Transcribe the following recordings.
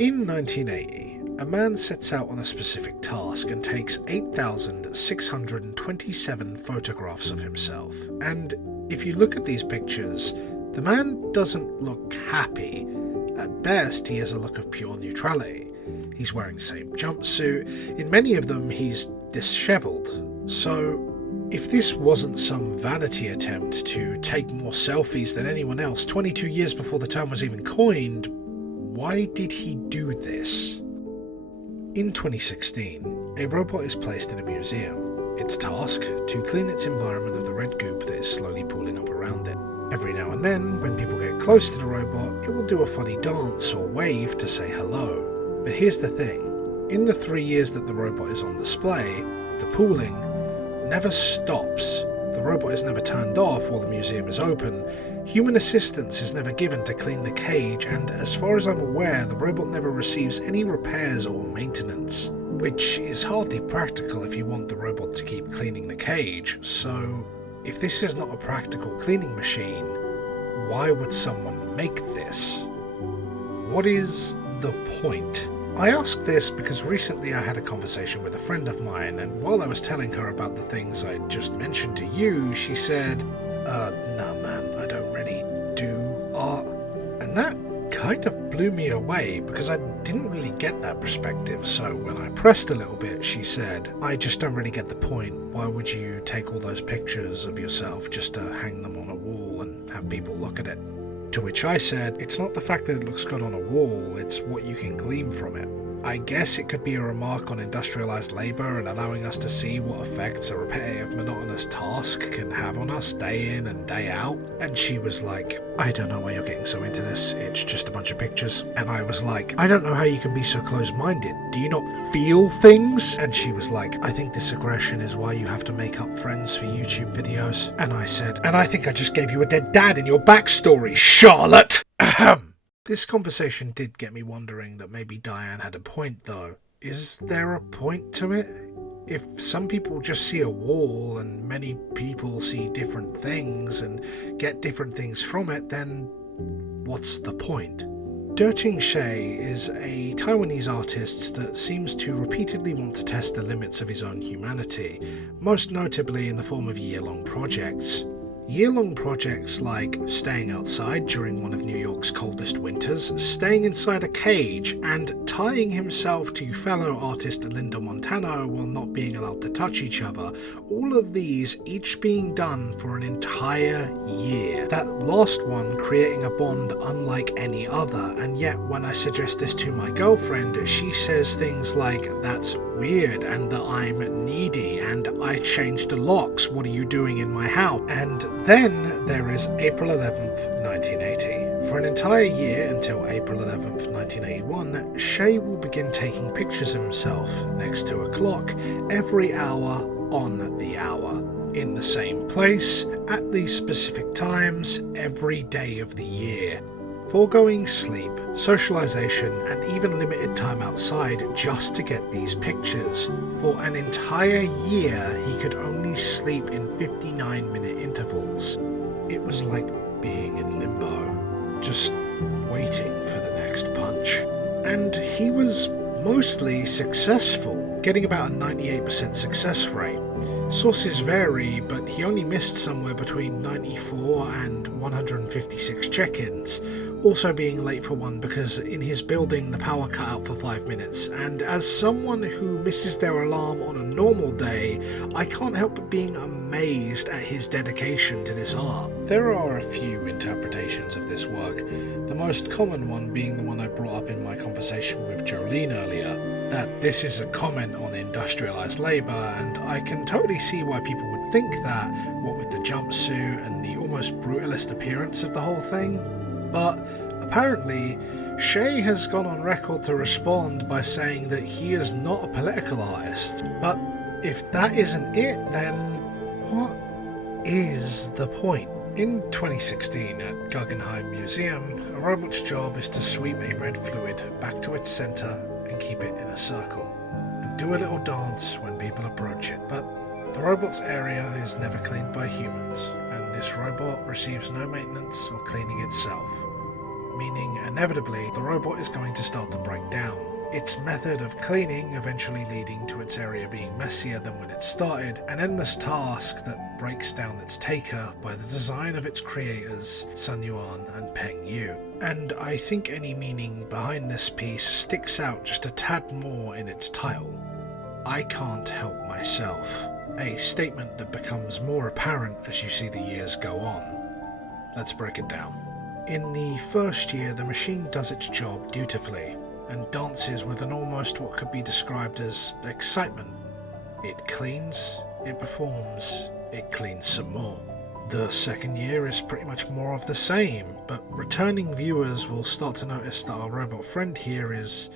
In 1980, a man sets out on a specific task and takes 8,627 photographs of himself. And if you look at these pictures, the man doesn't look happy. At best, he has a look of pure neutrality. He's wearing the same jumpsuit. In many of them, he's disheveled. So, if this wasn't some vanity attempt to take more selfies than anyone else 22 years before the term was even coined, why did he do this? In 2016, a robot is placed in a museum. Its task, to clean its environment of the red goop that is slowly pooling up around it. Every now and then, when people get close to the robot, it will do a funny dance or wave to say hello. But here's the thing, in the 3 years that the robot is on display, the pooling never stops. The robot is never turned off while the museum is open. Human assistance is never given to clean the cage, and as far as I'm aware, the robot never receives any repairs or maintenance, which is hardly practical if you want the robot to keep cleaning the cage. So, if this is not a practical cleaning machine, why would someone make this? What is the point? I ask this because recently I had a conversation with a friend of mine, and while I was telling her about the things I just mentioned to you, she said, no man, I don't really do art. And that kind of blew me away because I didn't really get that perspective. So when I pressed a little bit, she said, I just don't really get the point. Why would you take all those pictures of yourself just to hang them on a wall and have people look at it? To which I said, it's not the fact that it looks good on a wall, it's what you can glean from it. I guess it could be a remark on industrialized labor and allowing us to see what effects a repetitive, monotonous task can have on us day in and day out. And she was like, I don't know why you're getting so into this, it's just a bunch of pictures. And I was like, I don't know how you can be so close-minded. Do you not feel things? And she was like, I think this aggression is why you have to make up friends for YouTube videos. And I said, and I think I just gave you a dead dad in your backstory, Charlotte! Ahem. This conversation did get me wondering that maybe Diane had a point though. Is there a point to it? If some people just see a wall and many people see different things and get different things from it, then what's the point? Tehching Hsei is a Taiwanese artist that seems to repeatedly want to test the limits of his own humanity, most notably in the form of year-long projects. Year-long projects like staying outside during one of New York's coldest winters, staying inside a cage, and tying himself to fellow artist Linda Montano while not being allowed to touch each other, all of these each being done for an entire year. That last one creating a bond unlike any other, and yet when I suggest this to my girlfriend, she says things like, that's weird, and that I'm needy, and I changed the locks, what are you doing in my house? And then there is April 11th, 1980. For an entire year until April 11th, 1981, Hsei will begin taking pictures of himself next to a clock every hour on the hour, in the same place, at these specific times, every day of the year. Foregoing sleep, socialization, and even limited time outside just to get these pictures. For an entire year, he could only sleep in 59-minute intervals. It was like being in limbo, just waiting for the next punch. And he was mostly successful, getting about a 98% success rate. Sources vary, but he only missed somewhere between 94 and 156 check-ins, also being late for one because in his building the power cut out for 5 minutes, and as someone who misses their alarm on a normal day, I can't help but being amazed at his dedication to this art. There are a few interpretations of this work, the most common one being the one I brought up in my conversation with Jolene earlier, that this is a comment on industrialized labor, and I can totally see why people would think that, what with the jumpsuit and the almost brutalist appearance of the whole thing. But apparently, Hsei has gone on record to respond by saying that he is not a political artist. But if that isn't it, then what is the point? In 2016 at Guggenheim Museum, a robot's job is to sweep a red fluid back to its center and keep it in a circle, and do a little dance when people approach it. But the robot's area is never cleaned by humans, and this robot receives no maintenance or cleaning itself. meaning inevitably the robot is going to start to break down. Its method of cleaning eventually leading to its area being messier than when it started, an endless task that breaks down its taker by the design of its creators, Sun Yuan and Peng Yu. And I think any meaning behind this piece sticks out just a tad more in its title. I can't help myself. A statement that becomes more apparent as you see the years go on. Let's break it down. In the first year, the machine does its job dutifully, and dances with an almost what could be described as excitement. It cleans, it performs, it cleans some more. The second year is pretty much more of the same, but returning viewers will start to notice that our robot friend here is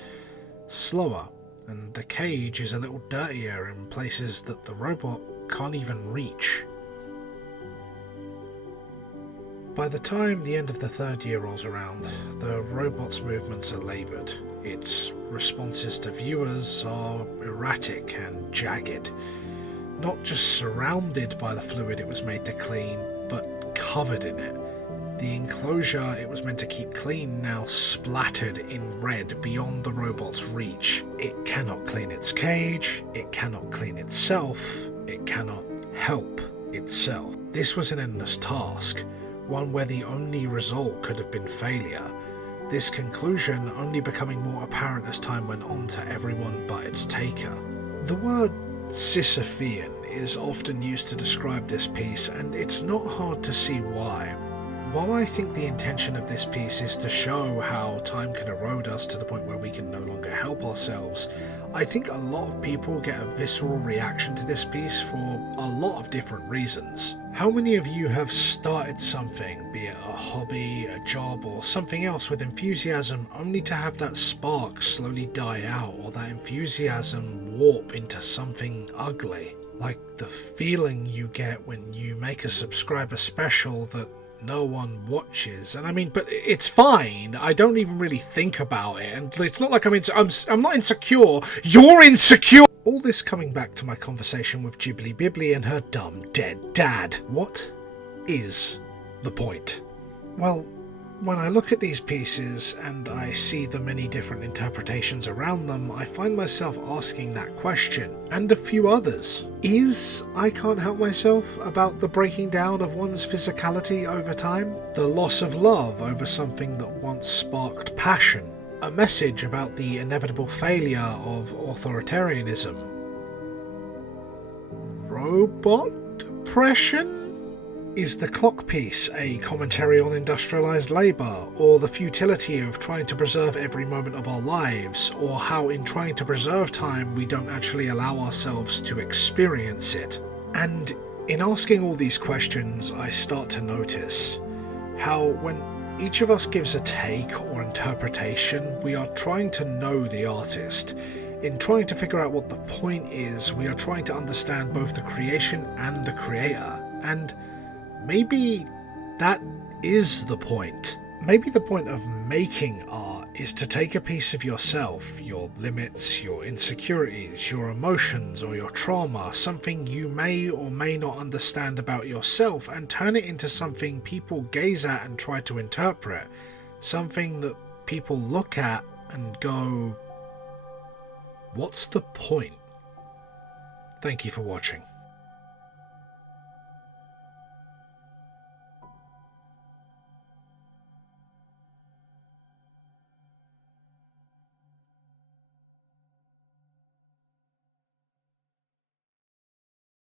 slower, and the cage is a little dirtier in places that the robot can't even reach. By the time the end of the third year rolls around, the robot's movements are laboured. Its responses to viewers are erratic and jagged, not just surrounded by the fluid it was made to clean, but covered in it. The enclosure it was meant to keep clean now splattered in red beyond the robot's reach. It cannot clean its cage, it cannot clean itself, it cannot help itself. This was an endless task, one where the only result could have been failure. This conclusion only becoming more apparent as time went on to everyone but its taker. The word Sisyphean is often used to describe this piece, and it's not hard to see why. While I think the intention of this piece is to show how time can erode us to the point where we can no longer help ourselves, I think a lot of people get a visceral reaction to this piece for a lot of different reasons. How many of you have started something, be it a hobby, a job, or something else with enthusiasm, only to have that spark slowly die out, or that enthusiasm warp into something ugly? Like the feeling you get when you make a subscriber special that no one watches. And I mean, but it's fine. I don't even really think about it, and it's not like I'm not insecure. You're insecure. All this coming back to my conversation with Ghibli Bibli and her dumb dead dad. What is the point? Well, when I look at these pieces and I see the many different interpretations around them, I find myself asking that question, and a few others. Is I Can't Help Myself about the breaking down of one's physicality over time? The loss of love over something that once sparked passion? A message about the inevitable failure of authoritarianism? Robot depression? Is the clock piece a commentary on industrialised labour, or the futility of trying to preserve every moment of our lives, or how in trying to preserve time we don't actually allow ourselves to experience it? And in asking all these questions, I start to notice how when each of us gives a take or interpretation, we are trying to know the artist. In trying to figure out what the point is, we are trying to understand both the creation and the creator. And maybe that is the point. Maybe the point of making art is to take a piece of yourself, your limits, your insecurities, your emotions or your trauma, something you may or may not understand about yourself, and turn it into something people gaze at and try to interpret. Something that people look at and go, what's the point? Thank you for watching.